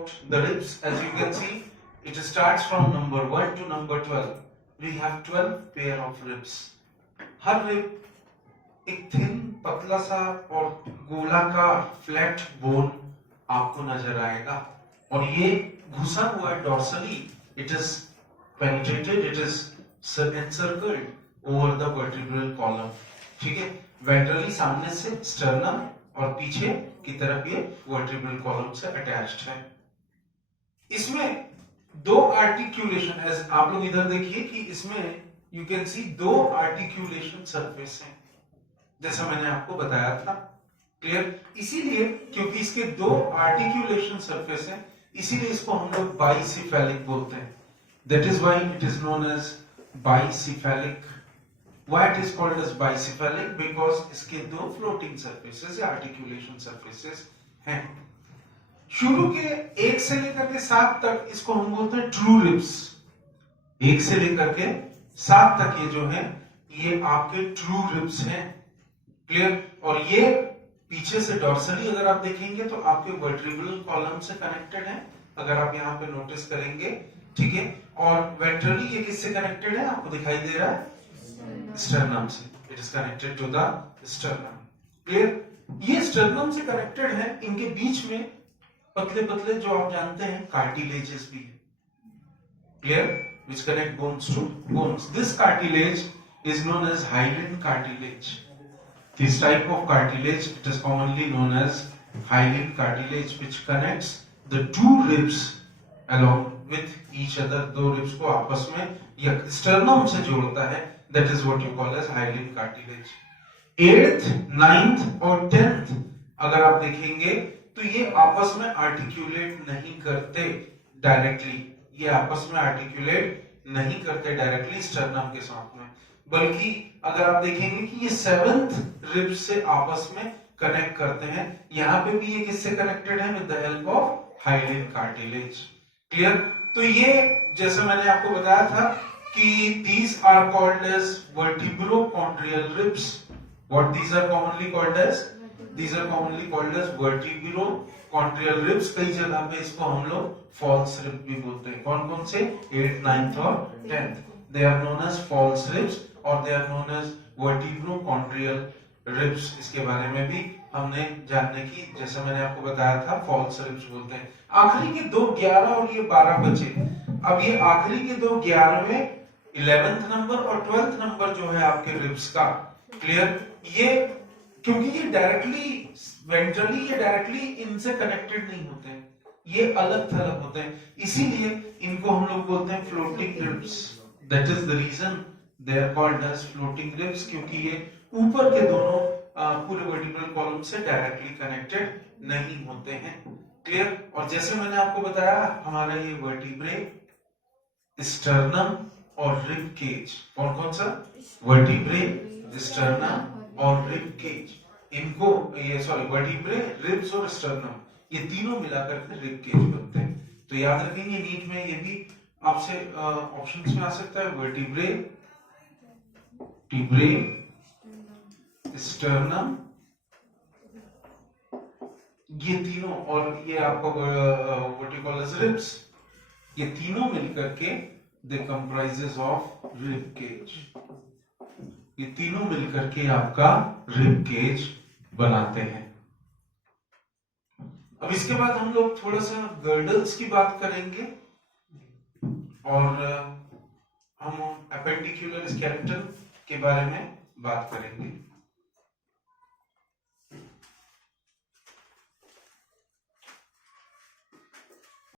about the ribs. As you can see, it starts from number 1 to number 12. We have 12 pair of ribs. Her rib एक thin पतला सा और गोलाकार flat bone आपको नजर आएगा और ये घुसा हुआ है dorsally. It is penetrated, it is encircled over the vertebral column. ठीक है, वेंट्रली सामने से स्टर्नम और पीछे की तरफ ये वर्टिब्रल कॉलम से अटैच्ड है. इसमें दो आर्टिकुलेशन, एज आप लोग इधर देखिए कि इसमें यू कैन सी दो आर्टिकुलेशन सरफेस हैं, जैसा मैंने आपको बताया था. क्लियर? इसीलिए क्योंकि इसके दो आर्टिकुलेशन सरफेस हैं, इसीलिए इसको हम लोग बाइसिफेलिक बोलते हैं. That is why it is known as bicephalic. Why it is called as bicephalic? Because इसके दो floating surfaces या articulation surfaces हैं. शुरू के 1 से लेकर के 7 तक इसको हम बोलते हैं true ribs. 1 से लेकर के 7 तक ये जो है ये आपके true ribs हैं. क्लियर? और ये पीछे से dorsally अगर आप देखेंगे तो आपके vertebral column से कनेक्टेड है, अगर आप यहाँ पे नोटिस करेंगे. ठीक है, और ventrally ये किससे कनेक्टेड है आपको दिखाई दे रहा है? स्टर्नम से. It is connected to the sternum. Clear? ये स्टर्नम से कनेक्टेड है. इनके बीच में पतले पतले जो आप जानते हैं कार्टिलेजेस भी है. Clear? which connect bones to bones. This cartilage is known as hyaline cartilage. This type of cartilage, it is commonly known as hyaline cartilage, which connects the two ribs along with each other. दो ribs को आपस में या sternum से जोड़ता है. That is what you call as hyaline cartilage. 8th, 9th और 10th अगर आप देखेंगे तो ये आपस में आर्टिकुलेट नहीं करते डायरेक्टली. ये आपस में आर्टिकुलेट नहीं करते डायरेक्टली स्टर्नम के साथ में, बल्कि अगर आप देखेंगे कि ये 7th रिब से आपस में कनेक्ट करते हैं. यहाँ पे भी ये किससे कनेक्टेड है? With the help of hyaline cartilage. Clear? तो ये जैसे मैंने आपको बताया था कि these are called as vertebrochondrial ribs. What these are commonly called as? These are commonly called as vertebrochondrial ribs. कई जगह पे इसको हम लोग false rib भी बोलते हैं. कौन कौन से? 8th, 9th और 10th. They are known as false ribs और they are known as vertebrochondrial ribs. इसके बारे में भी हमने जानने की, जैसे मैंने आपको बताया था, false ribs बोलते हैं. आखिरी के दो 11 और ये 12 बचे. अब ये आखिरी के दो 11वें 11th नंबर और 12th नंबर जो है आपके रिब्स का. क्लियर? ये क्योंकि ये डायरेक्टली वेंट्रली ये डायरेक्टली इनसे कनेक्टेड नहीं होते हैं, ये अलग थलग होते हैं, इसीलिए इनको हम लोग बोलते हैं floating ribs. That is the reason they are called as floating ribs, क्योंकि ये ऊपर के दोनों पूरे वर्टिब्रल कॉलम से डायरेक्टली कनेक्टेड नहीं होते हैं. क्लियर? और जैसे मैंने आपको बताया, हमारा ये वर्टिब्रे, स्टर्नम और रिब केज, कौन कौन सा? वर्टिब्रे, स्टर्नम और रिब केज. इनको ये वर्टिब्रे, रिब्स और स्टर्नम, ये तीनों मिलाकर के रिब केज बनते हैं. तो याद रखेंगे, नीट में ये भी आपसे ऑप्शंस में आ सकता है. वर्टिब्रे, टिब्रे, स्टर्नम, ये तीनों, और ये आपका what you call as ribs, ये तीनों मिलकर के they comprises of rib cage. ये तीनों मिलकर के आपका रिब केज बनाते हैं. अब इसके बाद हम लोग थोड़ा सा गर्डल्स की बात करेंगे और हम अपेंडिकुलर स्केलेटन के बारे में बात करेंगे.